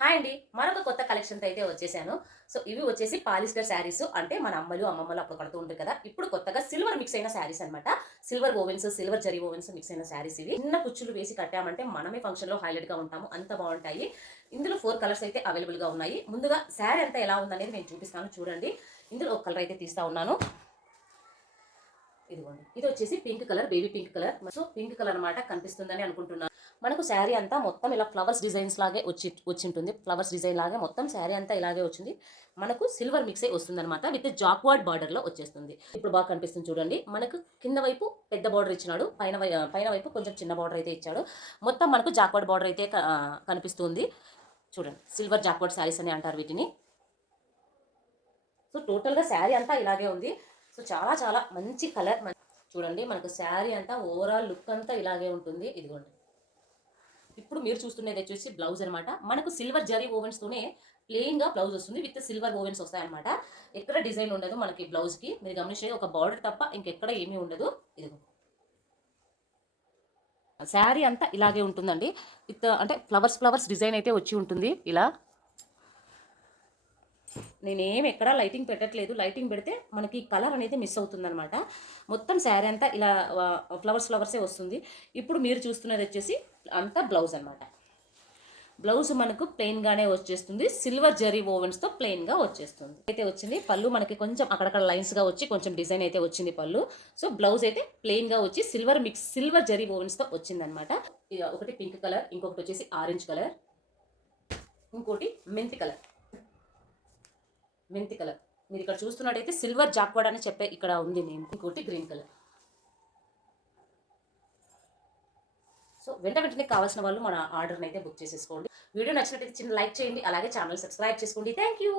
Hi అండి, మరొక కొత్త కలెక్షన్తో అయితే వచ్చేసాను. సో ఇవి వచ్చేసి పాలిస్టర్ శారీస్, అంటే మన అమ్మలు అమ్మమ్మలు అప్పుడు కడుతూ ఉంటారు కదా. ఇప్పుడు కొత్తగా సిల్వర్ మిక్స్ అయిన శారీస్ అనమాట. Silver wovens, silver zari wovens mix అయిన శారీస్ ఇవి. చిన్న కుచ్చులు వేసి కట్టామంటే మనమే ఫంక్షన్ లో హైలైట్ గా ఉంటాము, అంత బాగుంటాయి. ఇందులో 4 కలర్స్ అయితే అవైలబుల్ గా ఉన్నాయి. ముందుగా శారీ అంతా ఎలా ఉందనేది నేను చూపిస్తాను, చూడండి. ఇందులో ఒక కలర్ అయితే తీస్తా ఉన్నాను. ఇదిగోండి, ఇది వచ్చేసి pink colour, baby pink colour. So pink colour అనమాట, కనిపిస్తుందని అనుకుంటున్నాను. మనకు శారీ అంతా మొత్తం ఇలా ఫ్లవర్స్ డిజైన్స్ లాగే వచ్చింటుంది. ఫ్లవర్స్ డిజైన్ లాగే మొత్తం శారీ అంతా ఇలాగే వచ్చింది. మనకు సిల్వర్ మిక్సే వస్తుంది అనమాట, విత్ జాక్వర్డ్ బార్డర్ లో వచ్చేస్తుంది. ఇప్పుడు బాగా కనిపిస్తుంది చూడండి. మనకు కింద వైపు పెద్ద బార్డర్ ఇచ్చినాడు, పైన వైపు కొంచెం చిన్న బార్డర్ అయితే ఇచ్చాడు. మొత్తం మనకు జాక్వర్డ్ బార్డర్ అయితే కనిపిస్తుంది. చూడండి, సిల్వర్ జాక్వర్డ్ శారీస్ అని అంటారు వీటిని. సో టోటల్గా శారీ అంతా ఇలాగే ఉంది. సో చాలా చాలా మంచి కలర్. చూడండి, మనకు శారీ అంతా ఓవరాల్ లుక్ అంతా ఇలాగే ఉంటుంది. ఇదిగోండి, ఇప్పుడు మీరు చూస్తున్నది వచ్చేసి బ్లౌజ్ అనమాట. మనకు సిల్వర్ జరీ ఓవెన్స్ తోనే ప్లెయిన్ గా బ్లౌజ్ వస్తుంది, విత్ సిల్వర్ ఓవెన్స్ వస్తాయన్నమాట. ఎక్కడ డిజైన్ ఉండదు మనకి బ్లౌజ్ కి. మీరు గమనించే ఒక బార్డర్ తప్ప ఇంకెక్కడ ఏమీ ఉండదు. ఇదిగో శారీ అంతా ఇలాగే ఉంటుందండి, విత్ అంటే ఫ్లవర్స్ డిజైన్ అయితే వచ్చి ఉంటుంది ఇలా. నేనేం ఎక్కడా లైటింగ్ పెట్టట్లేదు, లైటింగ్ పెడితే మనకి కలర్ అనేది మిస్ అవుతుంది అనమాట. మొత్తం శారీ అంతా ఇలా ఫ్లవర్సే వస్తుంది. ఇప్పుడు మీరు చూస్తున్నది వచ్చేసి అంతా బ్లౌజ్ అనమాట. బ్లౌజ్ మనకు ప్లెయిన్గానే వచ్చేస్తుంది, సిల్వర్ జరీ ఓవెన్స్తో ప్లెయిన్గా వచ్చేస్తుంది. అయితే వచ్చింది పళ్ళు మనకి కొంచెం అక్కడక్కడ లైన్స్గా వచ్చి కొంచెం డిజైన్ అయితే వచ్చింది పళ్ళు. సో బ్లౌజ్ అయితే ప్లెయిన్గా వచ్చి సిల్వర్ జరీ ఓవెన్స్తో వచ్చిందనమాట. ఒకటి పింక్ కలర్, ఇంకొకటి వచ్చేసి ఆరెంజ్ కలర్, ఇంకోటి మెంతి కలర్. మీరు ఇక్కడ చూస్తున్నట్టయితే సిల్వర్ జాక్వర్డ్ అని చెప్పే ఇక్కడ ఉంది నేను. ఇంకోటి గ్రీన్ కలర్. సో వెంటనే కావాల్సిన వాళ్ళు మన ఆర్డర్ని అయితే బుక్ చేసేసుకోండి. వీడియో నచ్చినట్టయితే చిన్న లైక్ చేయండి, అలాగే ఛానల్ సబ్స్క్రైబ్ చేసుకోండి. Thank you.